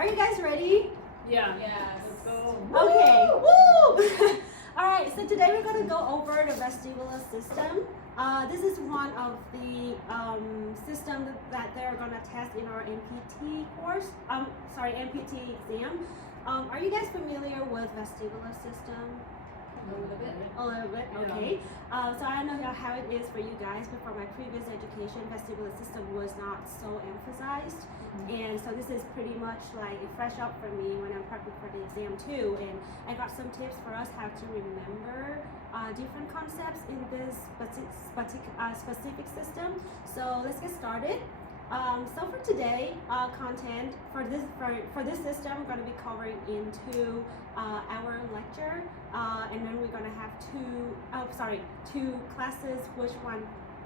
Are you guys ready? Yeah. Yes. Let's go. Okay. Woo! All right. So today we're gonna go over the vestibular system. This is one of the systems that they're gonna test in our NPT course. NPT exam. Are you guys familiar with vestibular system? A little bit. A little bit, okay. So I don't know how it is for you guys, but for my previous education, vestibular system was not so emphasized. And so this is pretty much like a fresh up for me when I'm prepping for the exam too. And I got some tips for us how to remember different concepts in this specific system. So let's get started. So for today, content for this system, we're going to be covering into our lecture, and then we're going to have two classes.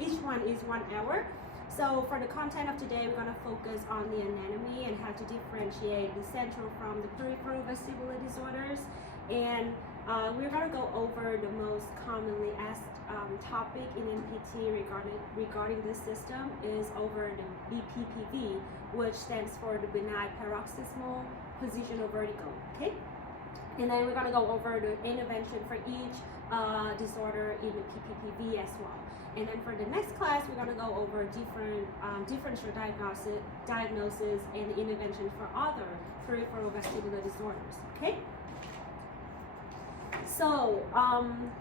Each one is 1 hour. So for the content of today, we're going to focus on the anatomy and how to differentiate the central from the peripheral vestibular disorders, and we're going to go over the most commonly asked topic in NPT regarding this system is over the BPPV, which stands for the benign paroxysmal positional vertigo. Okay, and then we're going to go over the intervention for each disorder in the PPPV as well. And then for the next class, we're going to go over differential diagnosis and intervention for other peripheral vestibular disorders. Okay. So,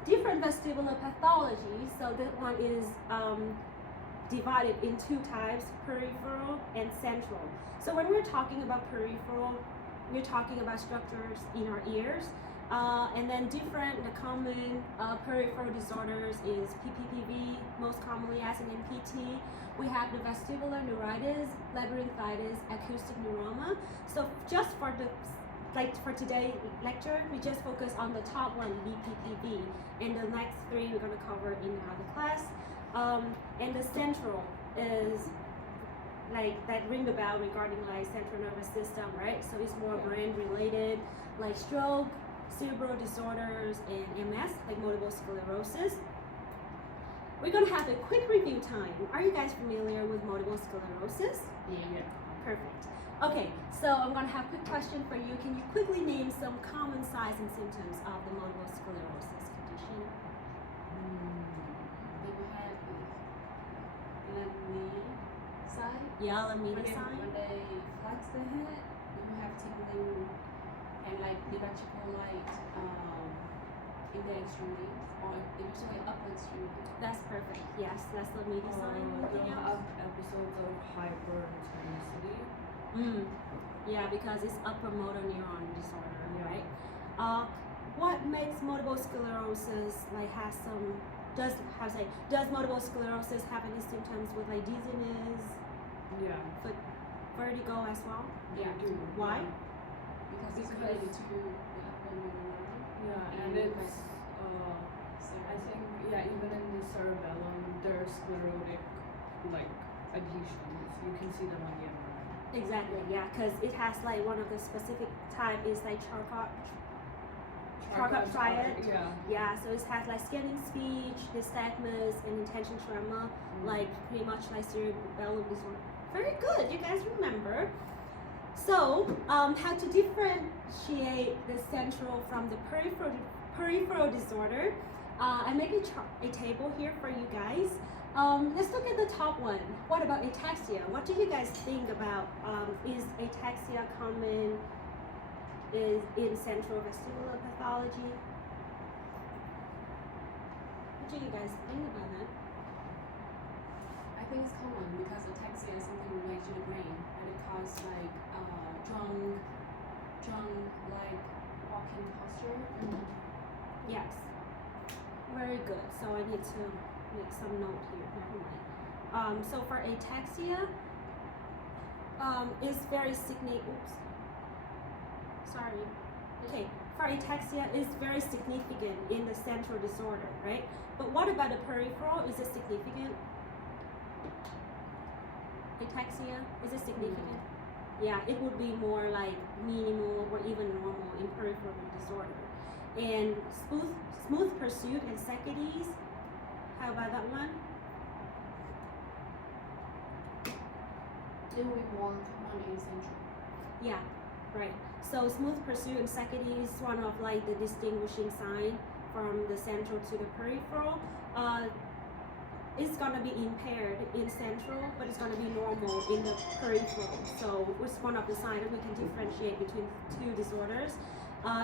different vestibular pathology. So that one is divided in 2 types, peripheral and central. So when we're talking about peripheral, we're talking about structures in our ears. And then the common peripheral disorders is PPPV, most commonly as an NPT. We have the vestibular neuritis, labyrinthitis, acoustic neuroma. So just for today's lecture, we just focus on the top one, BPPV, and the next 3 we're going to cover in another class. And the central is like that ring the bell regarding like central nervous system, right? So it's more brain related, like stroke, cerebral disorders, and MS, like multiple sclerosis. We're going to have a quick review time. Are you guys familiar with multiple sclerosis? Yeah. Perfect. Okay, so I'm going to have a quick question for you. Can you quickly name some common signs and symptoms of the multiple sclerosis condition? They will have Lamine sign. Yeah, Lamine sign. When they flex the head, they will have tingling and like electrical light in the extremities or usually upper extremities. That's perfect. Yes, that's Lamine sign. They'll Anything have else? episodes of hyperintensity. Yeah, because it's upper motor neuron disorder, Yeah. right? What makes multiple sclerosis like does multiple sclerosis have any symptoms with like dizziness, Yeah. foot vertigo as well? Yeah. Why? Because it's related to the upper motor neuron. Yeah, and it's I think even in the cerebellum there's sclerotic like adhesions. You can see them on the MRI. Exactly, yeah, because it has like one of the specific type is like Charcot triad. Yeah. Yeah, so it has like scanning speech, nystagmus, and intention tremor, like pretty much like cerebellum disorder. Very good, you guys remember. So, how to differentiate the central from the peripheral disorder? I make a table here for you guys. Let's look at the top one. What about ataxia? What do you guys think about? Is ataxia common in central vestibular pathology? What do you guys think about that? I think it's common because ataxia is something related to the brain and it causes like drunk like walking posture. Yes. Very good. So I need to make some note here. Never mind. So for ataxia, is very significant. Oops. Sorry. Okay. For ataxia, is very significant in the central disorder, right? But what about the peripheral? Is it significant? Ataxia, is it significant? Yeah, it would be more like minimal or even normal in peripheral disorder. And smooth pursuit and saccades, how about that one? It will be more common in central. Yeah, Right. So smooth pursuit and saccade is one of like the distinguishing sign from the central to the peripheral. It's gonna be impaired in central, but it's gonna be normal in the peripheral. So it's one of the signs that we can differentiate between two disorders.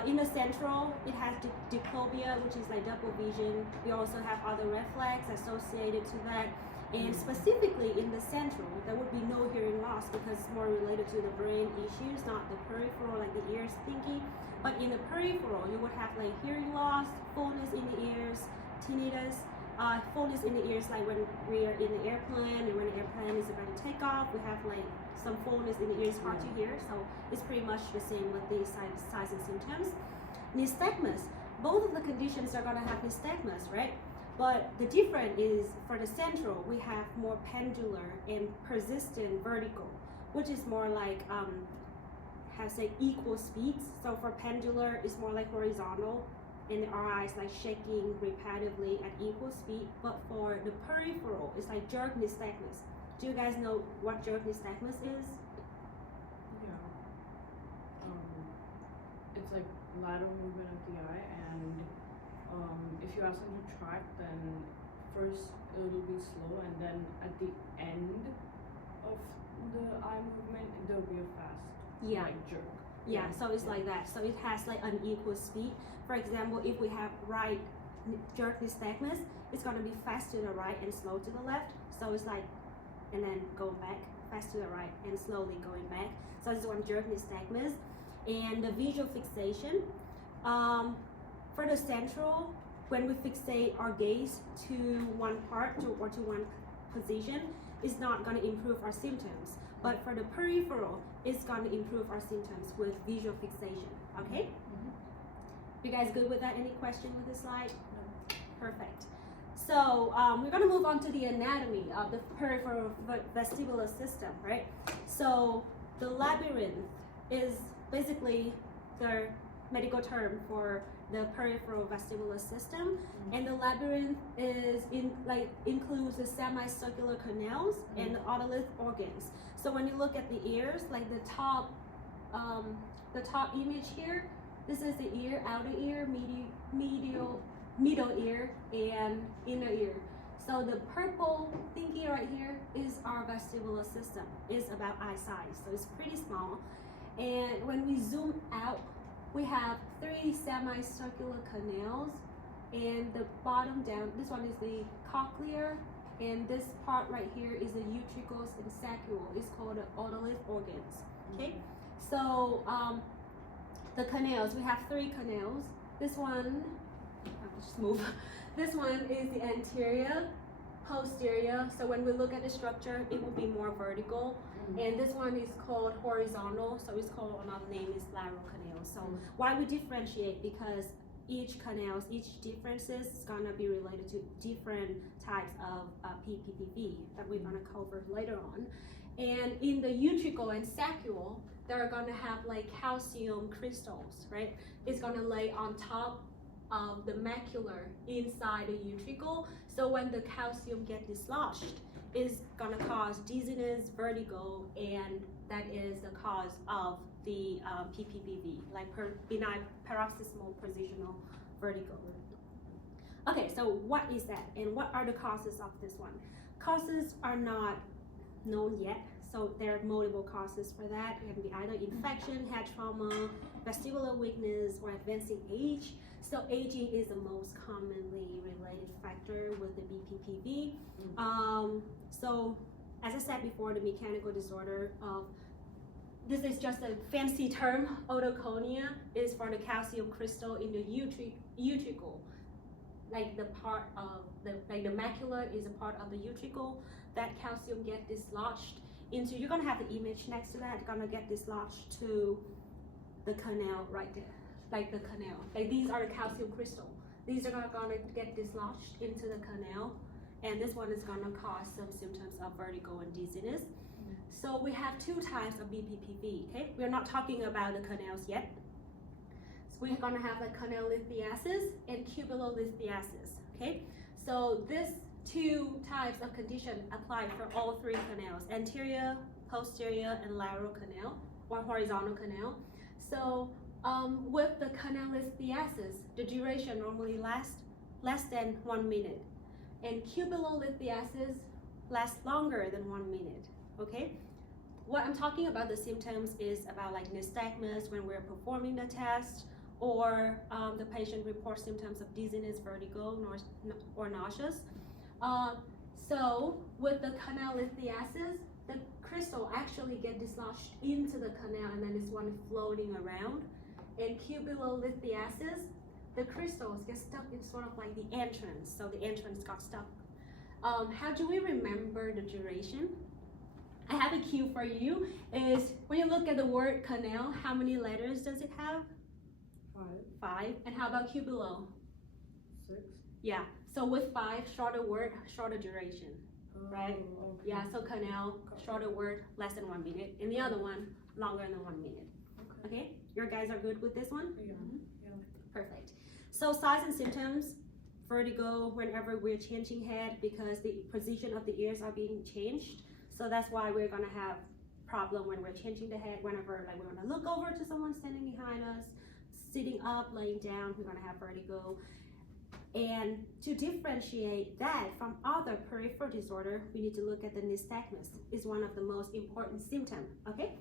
In the central, it has diplopia, which is like double vision. We also have other red flags associated to that. And specifically in the central, there would be no hearing loss because it's more related to the brain issues, not the peripheral, like the ears thingy. But in the peripheral, you would have like hearing loss, fullness in the ears, tinnitus. Fullness in the ears, like when we are in the airplane and when the airplane is about to take off, we have like some fullness in the ears, hard to hear. So it's pretty much the same with these signs and symptoms. Nystagmus, both of the conditions are gonna have nystagmus, right? But the difference is for the central, we have more pendular and persistent vertigo, which is more like has like equal speeds. So for pendular, it's more like horizontal. And our eyes like shaking repetitively at equal speed, but for the peripheral, it's like jerk nystagmus. Do you guys know what jerk nystagmus is? Yeah. It's like lateral movement of the eye, and if you ask them to track, then first it'll be slow, and then at the end of the eye movement, there'll be a fast like jerk. Yeah, so it's like that. So it has like unequal speed. For example, if we have right jerk nystagmus, it's gonna be fast to the right and slow to the left. So it's like, and then go back, fast to the right and slowly going back. So this is one jerk nystagmus. And the visual fixation, for the central, when we fixate our gaze to one part or to one position, it's not gonna improve our symptoms. But for the peripheral, it's going to improve our symptoms with visual fixation, okay? You guys good with that? Any question with this slide? No. Perfect. So we're going to move on to the anatomy of the peripheral vestibular system, right? So the labyrinth is basically the medical term for the peripheral vestibular system, and the labyrinth is includes the semicircular canals and the otolith organs. So when you look at the ears, like the top image here, this is the ear, outer ear, middle ear, and inner ear. So the purple thingy right here is our vestibular system. It's about eye size, so it's pretty small. And when we zoom out, we have 3 semicircular canals, and the bottom down, this one is the cochlear, and this part right here is the utricals and saccule. It's called the otolith organs, okay? So the canals, we have 3 canals. This one, I'll just move. This one is the anterior, posterior. So when we look at the structure, it will be more vertical. And this one is called horizontal, so it's called, another name is lateral canal. So why we differentiate? Because each canals, each differences is gonna be related to different types of PPPV that we're gonna cover later on. And in the utricle and saccule, they're gonna have like calcium crystals, right? It's gonna lay on top of the macular inside the utricle. So when the calcium get dislodged, is gonna cause dizziness, vertigo, and that is the cause of the PPPV, like benign paroxysmal positional vertigo. Okay, so what is that, and what are the causes of this one? Causes are not known yet, so there are multiple causes for that. It can be either infection, head trauma, vestibular weakness, or advancing age. So aging is the most commonly related factor with the BPPV. So as I said before, the mechanical disorder of, this is just a fancy term, otoconia is for the calcium crystal in the utricle. Like the part of, the macula is a part of the utricle. That calcium get dislodged into, you're gonna have the image next to that, gonna get dislodged to the canal right there. Like the canal, like these are the calcium crystal. These are gonna get dislodged into the canal, and this one is gonna cause some symptoms of vertigo and dizziness. So we have 2 types of BPPV, okay? We're not talking about the canals yet. So we're gonna have like canal lithiasis and cubulolithiasis, okay? So these 2 types of condition apply for all 3 canals, anterior, posterior, and lateral canal, or horizontal canal. So with the canalithiasis, the duration normally lasts less than 1 minute, and cubulolithiasis lasts longer than 1 minute. Okay. What I'm talking about the symptoms is about like nystagmus when we're performing the test, or the patient reports symptoms of dizziness, vertigo, or nauseous. So with the canalithiasis, the crystal actually get dislodged into the canal and then this one floating around. In cubulolithiasis, the crystals get stuck in sort of like the entrance, so the entrance got stuck. How do we remember the duration? I have a cue for you. Is when you look at the word canal, how many letters does it have? 5. And how about cubulo? 6. Yeah. So with 5, shorter word, shorter duration, right? Okay. Yeah. So canal, shorter word, less than 1 minute, and the other one, longer than 1 minute. Okay. Your guys are good with this one? Yeah. Perfect. So signs and symptoms, vertigo whenever we're changing head because the position of the ears are being changed. So that's why we're gonna have problem when we're changing the head. Whenever like we're gonna look over to someone standing behind us, sitting up, laying down, we're gonna have vertigo. And to differentiate that from other peripheral disorder, we need to look at the nystagmus. Is one of the most important symptoms. Okay.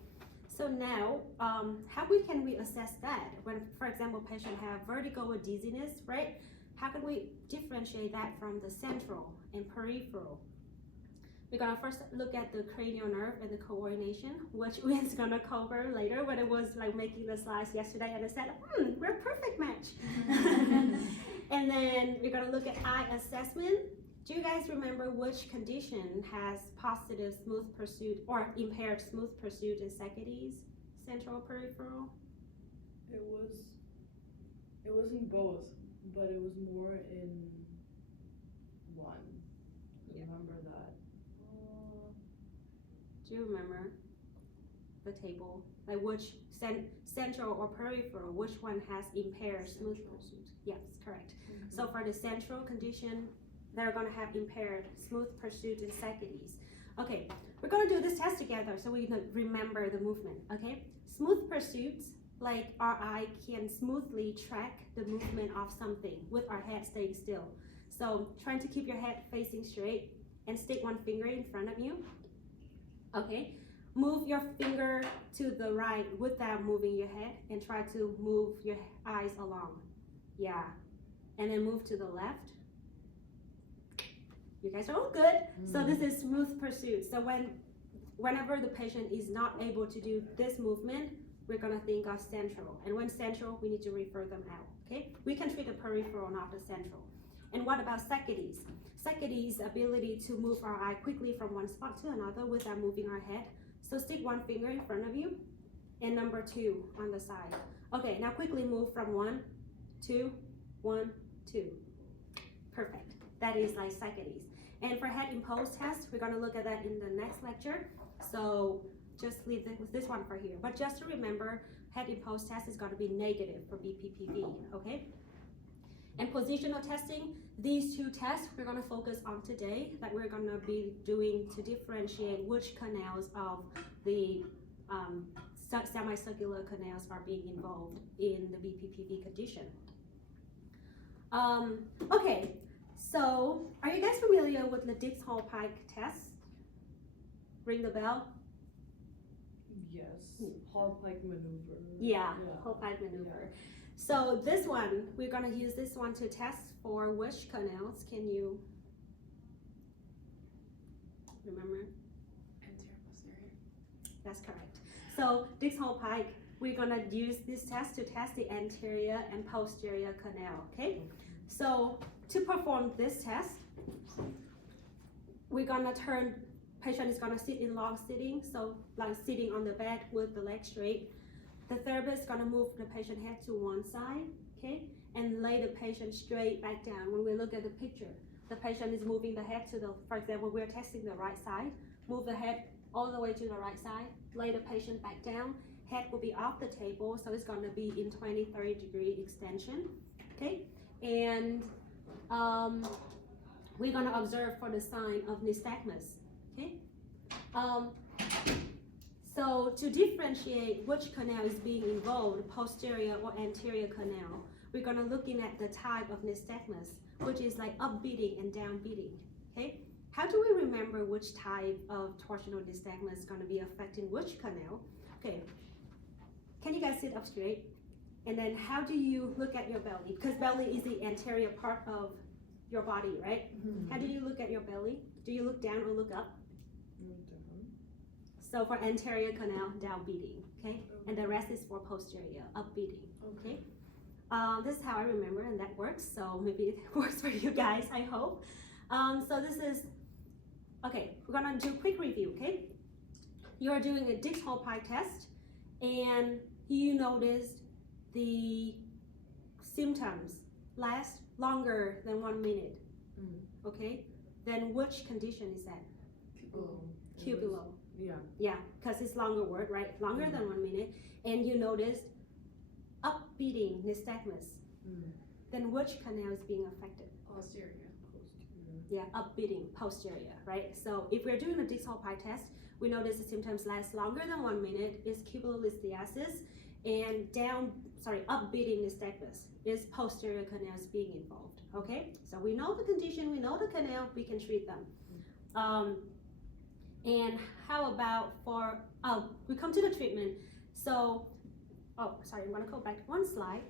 So now, how can we assess that? When, for example, patient have vertigo or dizziness, right? How can we differentiate that from the central and peripheral? We're gonna first look at the cranial nerve and the coordination, which we're gonna cover later when I was like making the slides yesterday and I said, we're a perfect match. And then we're gonna look at eye assessment. Do you guys remember which condition has positive smooth pursuit or impaired smooth pursuit in Sacchides, central or peripheral? It was in both, but it was more in one. I remember that. Do you remember the table? Like which central or peripheral, which one has impaired smooth pursuit? Yes, correct. Mm-hmm. So for the central condition, they're gonna have impaired smooth pursuit in Sacchides. Okay, we're gonna do this test together so we can remember the movement, okay? Smooth pursuits, like our eye can smoothly track the movement of something with our head staying still. So trying to keep your head facing straight and stick one finger in front of you. Okay, move your finger to the right without moving your head and try to move your eyes along. Yeah, and then move to the left. You guys are all good. So this is smooth pursuit. So whenever the patient is not able to do this movement, we're gonna think of central. And when central, we need to refer them out, okay? We can treat the peripheral, not the central. And what about Sacchides? Sacchides' ability to move our eye quickly from one spot to another without moving our head. So stick one finger in front of you and number 2 on the side. Okay, now quickly move from 1, 2, 1, 2. Perfect. That is like Sacchides. And for head impulse test, we're gonna look at that in the next lecture. So just leave this one for here. But just to remember, head impulse test is gonna be negative for BPPV, okay? And positional testing, these 2 tests we're gonna focus on today that we're gonna be doing to differentiate which canals of the semicircular canals are being involved in the BPPV condition. Okay, so are you guys familiar with the Dix-Hallpike test? Ring the bell? Yes. Hallpike maneuver. Yeah. Hallpike maneuver. So this one, we're gonna use this one to test for which canals. Can you remember? Anterior, posterior. That's correct. So Dix-Hallpike, we're gonna use this test to test the anterior and posterior canal, okay? So to perform this test, we're gonna turn, patient is gonna sit in long sitting, so like sitting on the bed with the leg straight. The therapist is gonna move the patient head to one side, okay? And lay the patient straight back down. When we look at the picture, the patient is moving the head to the, for example, we're testing the right side. Move the head all the way to the right side, lay the patient back down. Head will be off the table, so it's gonna be in 20-30 degree extension, okay? And we're gonna observe for the sign of nystagmus, okay? So to differentiate which canal is being involved, posterior or anterior canal, we're gonna looking at the type of nystagmus, which is like upbeating and downbeating, okay? How do we remember which type of torsional nystagmus is gonna be affecting which canal? Okay, can you guys sit up straight? And then how do you look at your belly? Because belly is the anterior part of your body, right? How do you look at your belly? Do you look down or look up? So for anterior canal, down beating, okay? And the rest is for posterior, up beating, okay? This is how I remember, and that works. So maybe it works for you guys, I hope. So this is, okay, we're gonna do a quick review, okay? You're doing a Dix-Hall pie test, and you noticed the symptoms last longer than 1 minute, okay? Then which condition is that? Cupulo. Yeah, because it's longer word, right? Longer than 1 minute, and you noticed upbeating nystagmus. Then which canal is being affected? Posterior. Yeah, upbeating, posterior, right? So if we're doing a Dix-Hall pie test, we notice the symptoms last longer than 1 minute is cupulolithiasis, and upbeating nystagmus is posterior canals being involved, okay? So we know the condition, we know the canal, we can treat them. And how about for, we come to the treatment. So, I'm gonna go back one slide.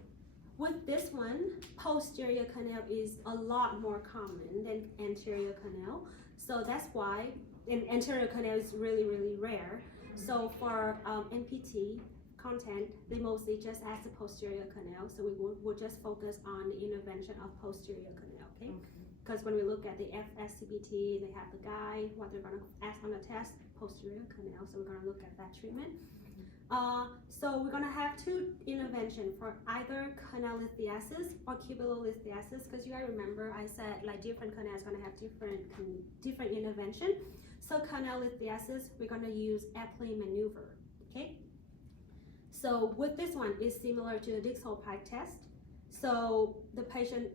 With this one, posterior canal is a lot more common than anterior canal. So that's why, and anterior canal is really, really rare. So for NPT content, they mostly just ask the posterior canal. So we'll just focus on the intervention of posterior canal, okay? Because when we look at the FSCBT, they have the guide, what they're gonna ask on the test, posterior canal. So we're gonna look at that treatment. So we're gonna have two intervention for either canal lithiasis or cupulolithiasis, because you gotta remember I said like different canals gonna have different intervention. So canal lithiasis, we're gonna use Epley maneuver, okay? So with this one is similar to the Dix-Hall pie test. So the patient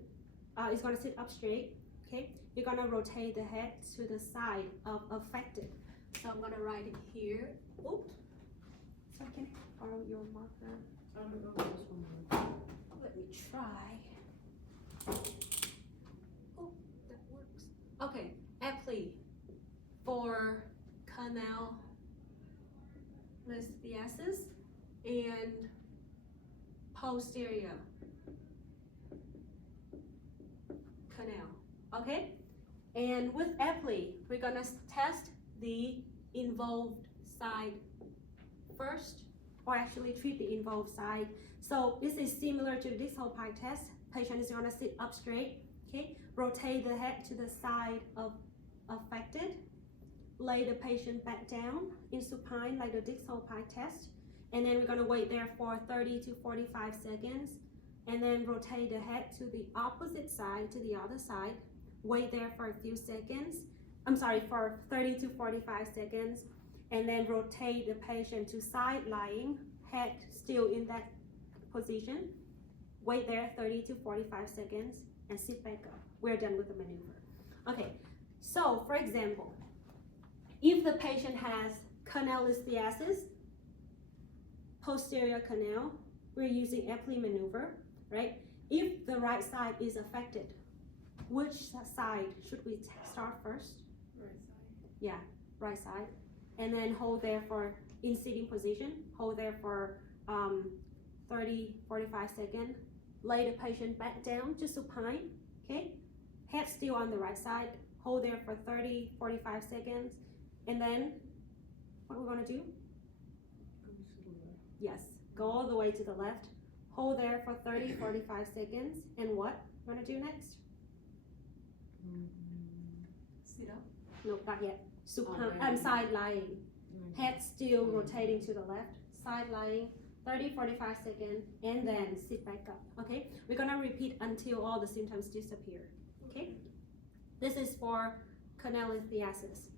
is gonna sit up straight, okay? You're gonna rotate the head to the side of affected. So I'm gonna write it here. Oops. So I can borrow your marker. I don't know if this one works. Let me try. Oh, that works. Okay, Epley for canal lithiasis and posterior canal, okay? And with Epley, we're gonna test the involved side first, or actually treat the involved side. So this is similar to this whole pie test. Patient is gonna sit up straight, okay? Rotate the head to the side of affected. Lay the patient back down in supine like the Dix-Hall pie test. And then we're gonna wait there for 30 to 45 seconds. And then rotate the head to the opposite side, to the other side. Wait there for a few seconds. For 30 to 45 seconds. And then rotate the patient to side lying, head still in that position. Wait there 30 to 45 seconds and sit back up. We're done with the maneuver. Okay, so for example, if the patient has canal lithiasis, posterior canal, we're using Epley maneuver, right? If the right side is affected, which side should we start first? Right side. Yeah, right side. And then hold there for in sitting position, hold there for 30, 45 seconds. Lay the patient back down to supine, okay? Head still on the right side, hold there for 30, 45 seconds. And then, what we're gonna do? Yes, go all the way to the left. Hold there for 30, 45 seconds. And what we're gonna do next? Sit up. No, not yet. Supine, side lying. Head still rotating to the left. Side lying, 30, 45 seconds, and then sit back up, okay? We're gonna repeat until all the symptoms disappear, okay? This is for canal lithiasis.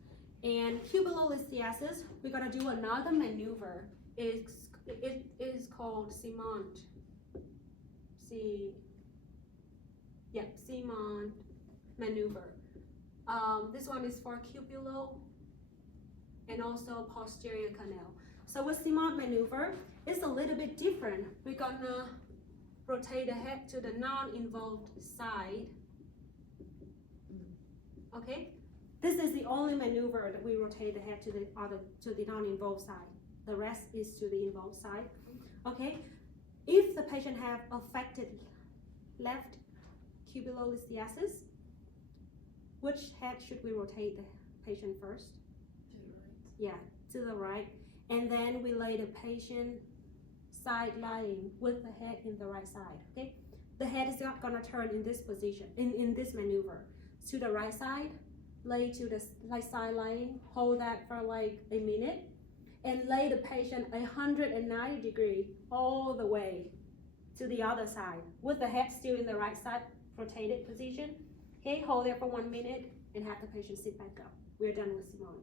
And cupulolithiasis, we're gonna do another maneuver. It is called Simon maneuver. This one is for cupulo and also posterior canal. So with Simon maneuver, it's a little bit different. We're gonna rotate the head to the non-involved side. Okay? This is the only maneuver that we rotate the head to the non-involved side. The rest is to the involved side. Okay? If the patient have affected left cubiculolithiasis, which head should we rotate the patient first? To the right. Yeah, to the right. And then we lay the patient side lying with the head in the right side. Okay? The head is not gonna turn in this position, in this maneuver. To the right side, lay to the side lying, hold that for like a minute, and lay the patient 190 degrees all the way to the other side, with the head still in the right side, rotated position. Okay, hold there for 1 minute and have the patient sit back up. We're done with Simon.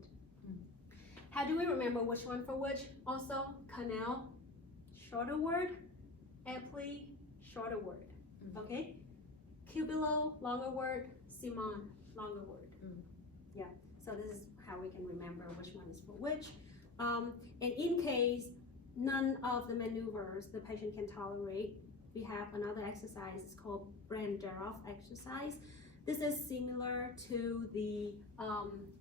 How do we remember which one for which? Also, canal, shorter word, aptly, shorter word. Okay? Cubulo, longer word, Simon, longer word. Yeah, so this is how we can remember which one is for which. And in case none of the maneuvers the patient can tolerate, we have another exercise. It's called Branderoff exercise. This is similar to the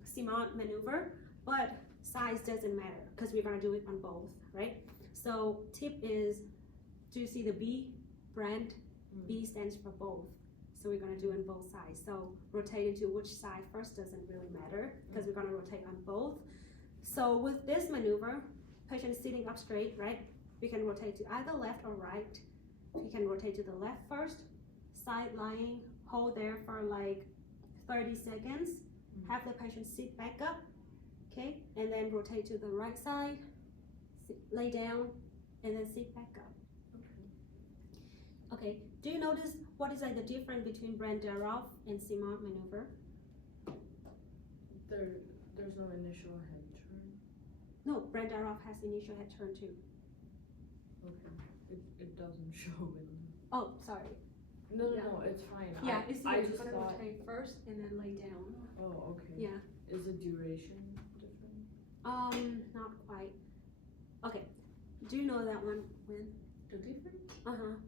Simon maneuver, but size doesn't matter because we're gonna do it on both, right? So tip is, do you see the B? Brand, B stands for both. So we're gonna do it on both sides. So rotating to which side first doesn't really matter because we're gonna rotate on both. So with this maneuver, patient sitting up straight, right? We can rotate to either left or right. We can rotate to the left first, side lying, hold there for like 30 seconds, have the patient sit back up, okay? And then rotate to the right side, lay down, and then sit back up. Okay, do you notice what is like the difference between Branderoff and Simon maneuver? There's no initial head turn. No, Branderoff has initial head turn too. Okay. It doesn't show in. Oh, sorry. No, Yeah. no, it's fine. Yeah, it's I here. You're just gonna thought. rotate first and then lay down. Oh, okay. Yeah. Is the duration different? Not quite. Okay. Do you know that one when? The difference?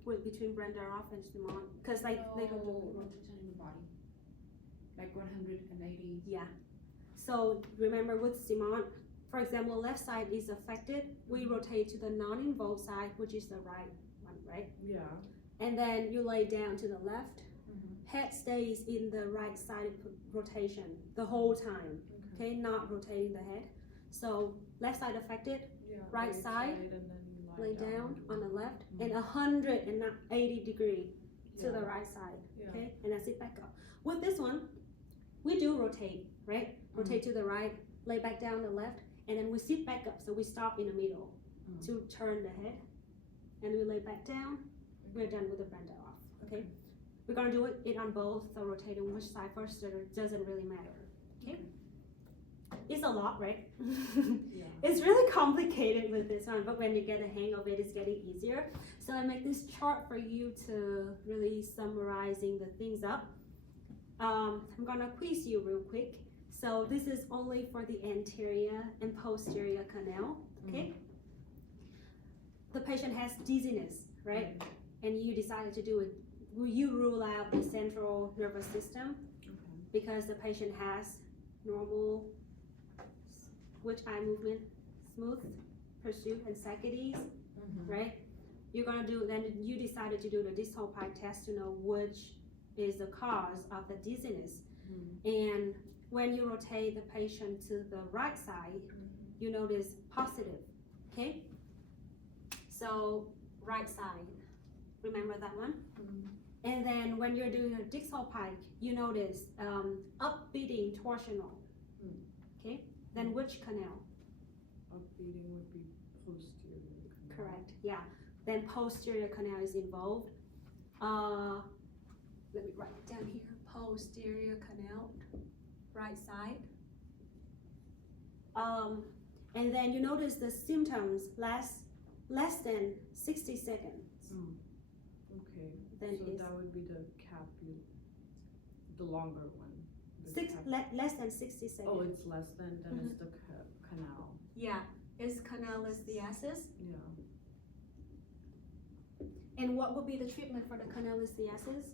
With between Branderoff and Simon, because like they don't do rotation in the body. Like 180. Yeah. So remember with Simon, for example, left side is affected, we rotate to the non-involved side, which is the right one, right? Yeah. And then you lay down to the left. Head stays in the right side rotation the whole time. Okay, not rotating the head. So left side affected, Yeah. right side, and then you lay down on the left, Mhm. and 180 degree to the Yeah. right side. Yeah. Okay, and then sit back up. With this one, we do rotate, right? Rotate to the right, lay back down the left, and then we sit back up. So we stop in the middle to turn the head, and we lay back down. We're done with the Branderoff. Okay, we're gonna do it on both. So rotating which side first doesn't really matter. Okay, it's a lot, right? Yeah. It's really complicated with this one, but when you get the hang of it, it's getting easier. So I make this chart for you to really summarizing the things up. I'm gonna quiz you real quick. So this is only for the anterior and posterior canal, okay? The patient has dizziness, right? And you decided to do it. Will you rule out the central nervous system because the patient has normal which eye movement, smooth, pursuit, and Sacchides, right? You're gonna do, then you decided to do the distal pie test to know which is the cause of the dizziness. And when you rotate the patient to the right side, you notice positive, okay? So right side, remember that one? And then when you're doing a distal pike, you notice upbeating torsional, okay? Then which canal? Upbeating would be posterior canal. Correct, yeah. Then posterior canal is involved. Let me write it down here. Posterior canal, right side. And then you notice the symptoms less than 60 seconds. Okay. Then So it's that would be the longer one. The less than 60 seconds. Oh, it's less than, then it's the canal. Yeah, is canalisthesis. Yeah. And what would be the treatment for the canalisthesis?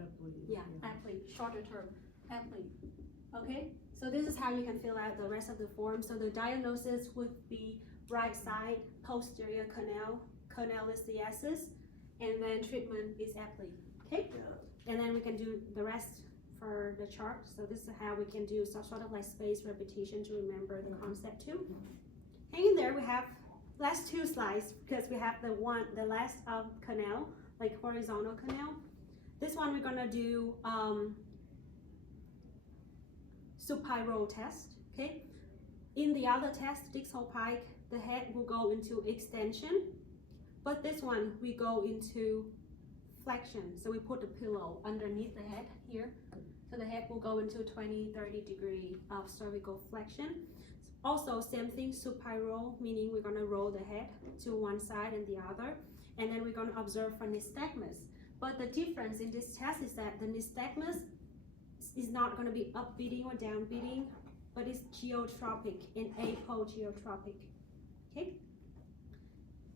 Aptly. Yeah, aptly, shorter term, aptly. Okay, so this is how you can fill out the rest of the form. So the diagnosis would be right side posterior canalisthesis, and then treatment is aptly. Okay, and then we can do the rest for the chart. So this is how we can do sort of like spaced repetition to remember the concept too. Hanging there, we have last two slides because we have the last canal, like horizontal canal. This one we're gonna do supine test. Okay, in the other test, Dixon Pike, the head will go into extension, but this one we go into flexion. So we put the pillow underneath the head here. So the head will go into 20-30 degree of cervical flexion. Also, same thing, supine, meaning we're gonna roll the head to one side and the other, and then we're gonna observe for nystagmus. But the difference in this test is that the nystagmus is not gonna be upbeating or downbeating, but it's geotropic and apogeotropic. Okay?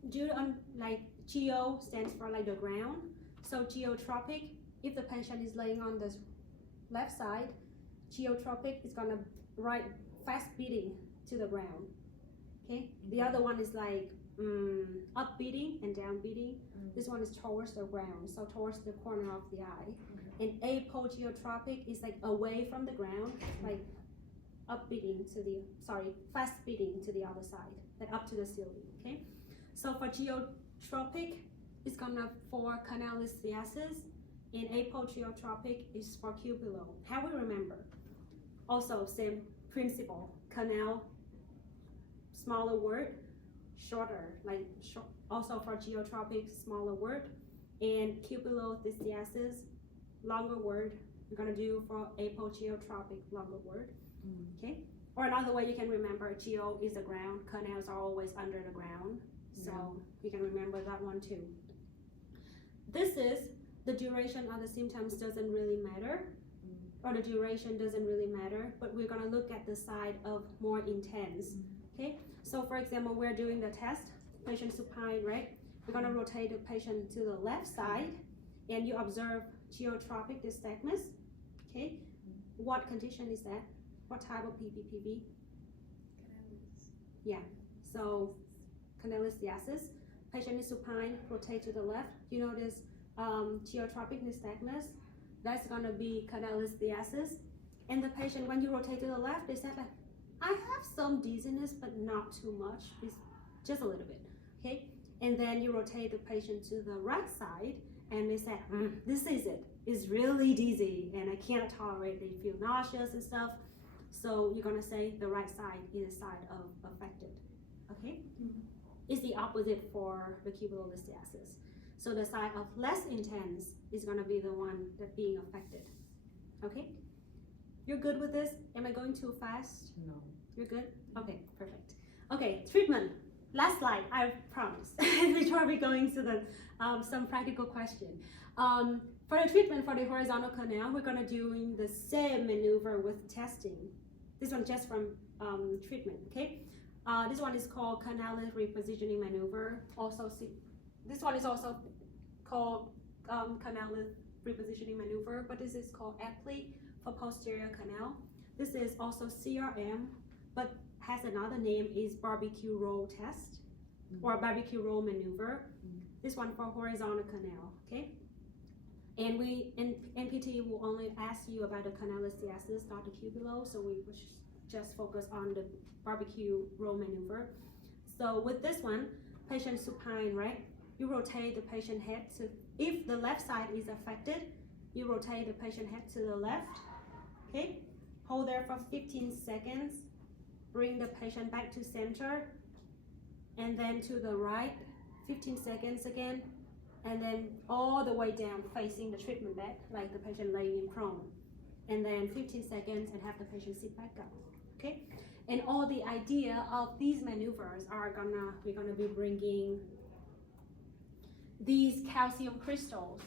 Due to like geo stands for like the ground. So geotropic, if the patient is laying on the left side, geotropic is gonna fast beating to the ground. Okay, the other one is like upbeating and downbeating. This one is towards the ground, so towards the corner of the eye. And apogeotropic is like away from the ground, like fast beating to the other side, like up to the ceiling. Okay, so for geotropic, it's gonna for canalisthesis, and apogeotropic is for cupulo. How we remember? Also same principle. Canal, smaller word, shorter, like also for geotropic, smaller word, and cupulothesis, longer word. We're gonna do for apogeotropic, longer word. Okay. Or another way you can remember, geo is the ground. Canals are always under the ground, so you can remember that one too. This is the duration of the symptoms doesn't really matter, or the duration doesn't really matter, but we're gonna look at the side of more intense. Okay, so for example, we're doing the test, patient supine, right? We're gonna rotate the patient to the left side, and you observe geotropic nystagmus. Okay, what condition is that? What type of PPPV? Yeah, so canalisthesis. Patient is supine, rotate to the left. You notice geotropic nystagmus. That's gonna be canalisthesis. And the patient, when you rotate to the left, they said like, I have some dizziness, but not too much. It's just a little bit, okay? And then you rotate the patient to the right side, and they said, this is it. It's really dizzy, and I can't tolerate. They feel nauseous and stuff. So you're gonna say the right side is the side of affected, okay? It's the opposite for the cupulolisthesis. So the side of less intense is gonna be the one that being affected, okay? You're good with this? Am I going too fast? No. You're good? Okay, perfect. Okay, treatment. Last slide, I promise. Before we go into the some practical question. For the treatment for the horizontal canal, we're gonna doing the same maneuver with testing. This one just from treatment, okay? This one is called canalis repositioning maneuver. This one is also called canalis repositioning maneuver, but this is called aptly for posterior canal. This is also CRM, but has another name, is barbecue roll test or barbecue roll maneuver. This one for horizontal canal, okay? And we in NPT will only ask you about the canalisthesis, not the cupulo, so we will just focus on the barbecue roll maneuver. So with this one, patient supine, right? You rotate the patient head to, if the left side is affected, you rotate the patient head to the left, okay? Hold there for 15 seconds, bring the patient back to center, and then to the right, 15 seconds again, and then all the way down facing the treatment bed, like the patient laying in prone. And then 15 seconds and have the patient sit back up, okay? And all the idea of these maneuvers are we're gonna be bringing these calcium crystals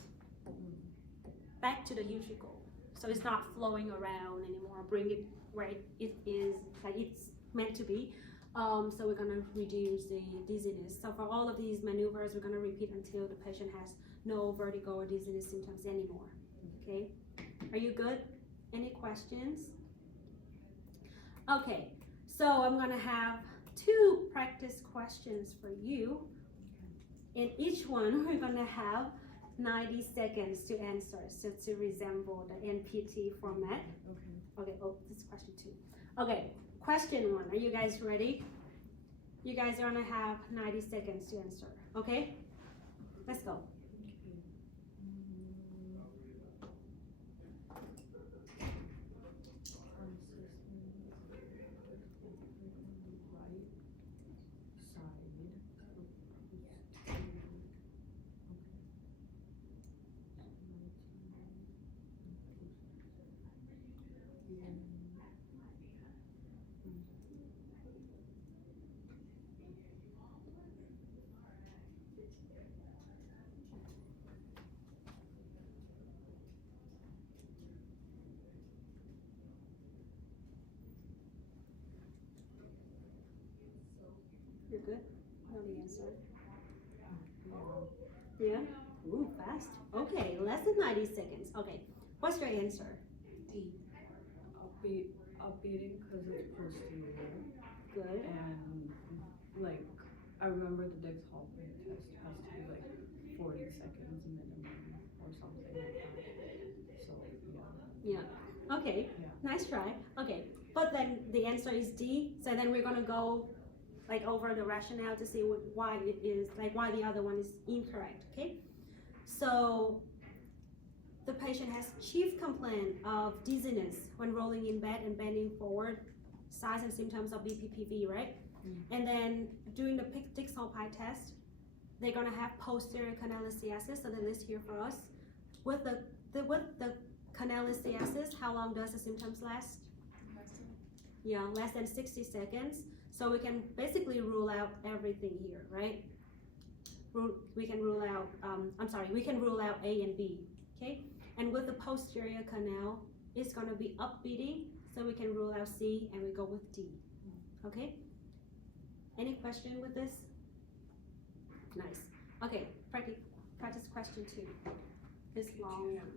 back to the utricle. So it's not flowing around anymore. Bring it right? It is like it's meant to be. So we're gonna reduce the dizziness. So for all of these maneuvers, we're gonna repeat until the patient has no vertigo or dizziness symptoms anymore. Okay, are you good? Any questions? Okay, so I'm gonna have 2 practice questions for you. In each one, we're gonna have 90 seconds to answer, so to resemble the NPT format. Okay, oh, this is question 2. Okay, question 1, are you guys ready? You guys are gonna have 90 seconds to answer, okay? Let's go. You're good? Know the answer? Yeah? Ooh, fast. Okay, less than 90 seconds. Okay, what's your answer? D. Upbeating because it's posterior. Good. And like I remember the Dix-Hallman test has to be like 40 seconds minimum or something like that. So yeah. Yeah. Okay. Yeah. Nice try. Okay. But then the answer is D. So then we're gonna go like over the rationale to see why it is like why the other one is incorrect. Okay. So the patient has chief complaint of dizziness when rolling in bed and bending forward, signs and symptoms of BPPV, right? And then during the Dix-Hallman test, they're gonna have posterior canalisthesis. So they list here for us. With the canalisthesis, how long does the symptoms last? Yeah, less than 60 seconds. So we can basically rule out everything here, right? We can rule out, we can rule out A and B, okay? And with the posterior canal, it's gonna be upbeating, so we can rule out C and we go with D, okay? Any question with this? Nice. Okay, practice question 2. This long one.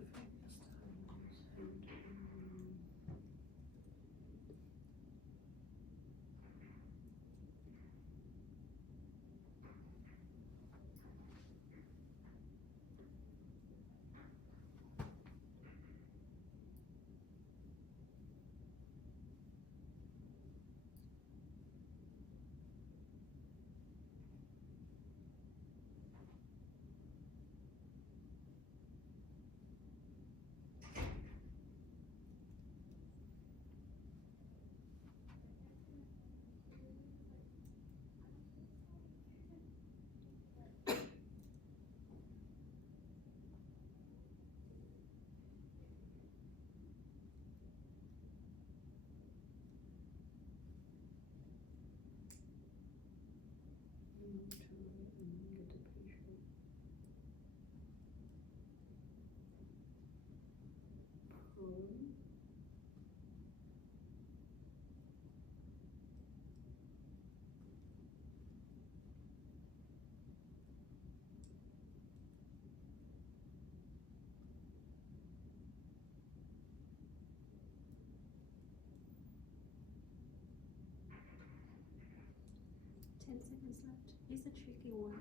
Seconds left. It's a tricky one.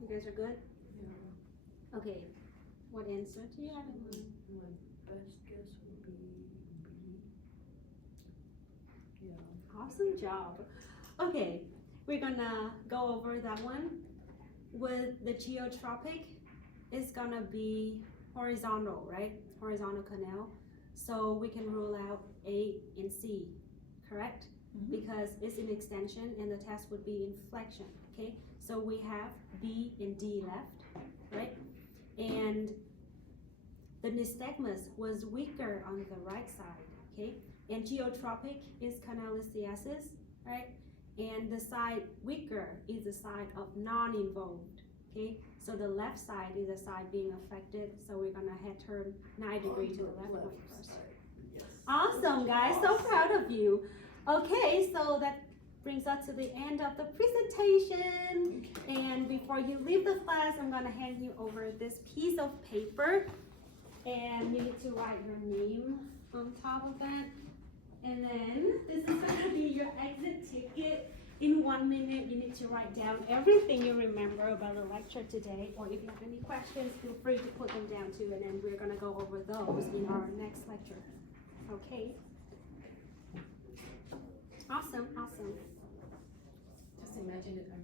You guys are good? Yeah. Okay. What answer do you have in mind? My best guess would be B. Yeah. Awesome job. Okay, we're gonna go over that one. With the geotropic, it's gonna be horizontal, right? Horizontal canal. So we can rule out A and C, correct? Mhm. Because it's an extension and the test would be inflection, okay? So we have B and D left, right? And the nystagmus was weaker on the right side, okay? And geotropic is canalistiasis, right? And the side weaker is the side of non-involved, okay? So the left side is the side being affected, so we're gonna head turn 9 degrees to the left one first. Yes. Awesome, guys, so proud of you. Okay, so that brings us to the end of the presentation. And before you leave the class, I'm gonna hand you over this piece of paper. And you need to write your name on top of it. And then this is gonna be your exit ticket. In 1 minute, you need to write down everything you remember about the lecture today. Or if you have any questions, feel free to put them down too. And then we're gonna go over those in our next lecture. Okay? Awesome, awesome. Just imagine that I